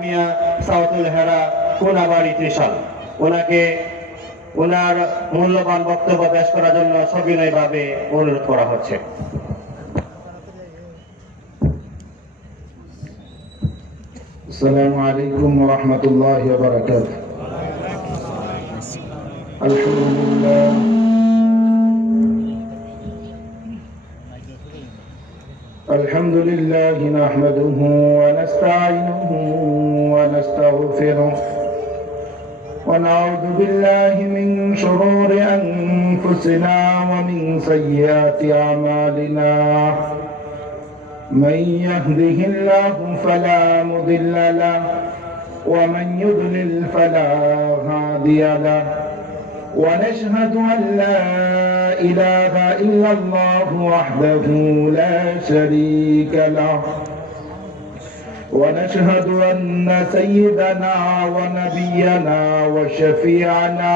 মিয়া সাউতুল হেরা কোনাবাড়ি ত্রিশাল, ওনাকে ওনার মূল্যবান বক্তব্য পেশ করার জন্য সবিনয়ভাবে অনুরোধ করা হচ্ছে। আসসালামু আলাইকুম ওয়া রাহমাতুল্লাহি ওয়া বারাকাতুহু। আলহামদুলিল্লাহ الحمد لله نحمده ونستعينه ونستغفره ونعوذ بالله من شرور أنفسنا ومن سيئات أعمالنا من يهده الله فلا مضل له ومن يضلل فلا هادي له ونشهد أن لا إله إلا الله وحده لا شريك له ونشهد أن سيدنا ونبينا وشفيعنا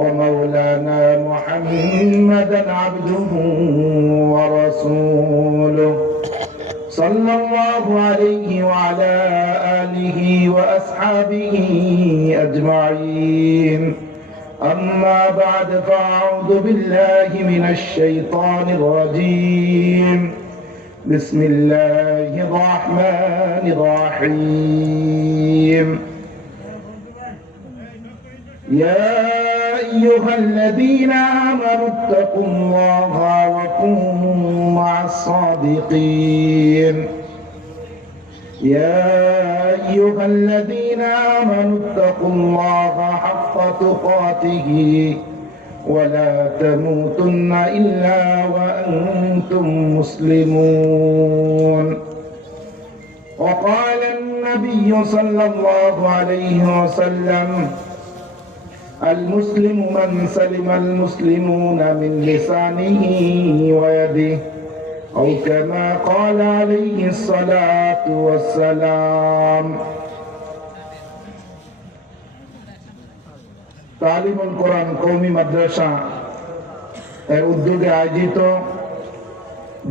ومولانا محمدا عبده ورسوله صلى الله عليه وعلى آله وأصحابه أجمعين. أما بعد فأعوذ بالله من الشيطان الرجيم. بسم الله الرحمن الرحيم. يا أيها الذين آمنوا اتقوا الله وكونوا مع الصادقين. يا أيها الذين آمنوا اتقوا الله حق تقاته ولا تموتن إلا وأنتم مسلمون. وقال النبي صلى الله عليه وسلم المسلم من سلم المسلمون من لسانه ويده أو كما قال عليه الصلاة والسلام. তালিমুল কোরআন কওমি মাদ্রাসা এর উদ্যোগে আয়োজিত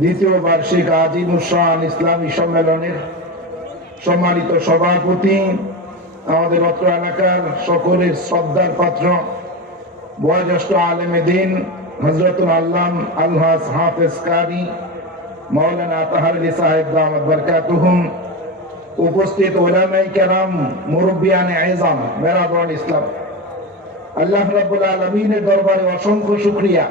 দ্বিতীয় বার্ষিক আজিমুস শান ইসলামী সম্মেলনের সম্মানিত সভাপতি, আমাদের অত্র এলাকার সকলের শ্রদ্ধার পাত্র বয়োজ্যেষ্ঠ আলেমে দ্বীন হযরতুল আল্লাম আলহাজ হাফেজ কারি মাওলানা আতাহার আলী সাহেব দামাত বারকাতুহুম, উপস্থিত উলামায়ে কেরাম, মুরব্বিয়ানে আযম, মেহরাবান ইসলাম, আল্লাহ রাব্বুল আলামিনের দরবারে অসংখ্য শুকরিয়া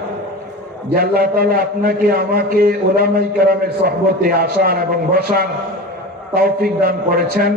যে আল্লাহ তাআলা আপনাকে আমাকে উলামায়ে কেরামের সোহবতে আসার এবং বসার তৌফিক দান করেছেন।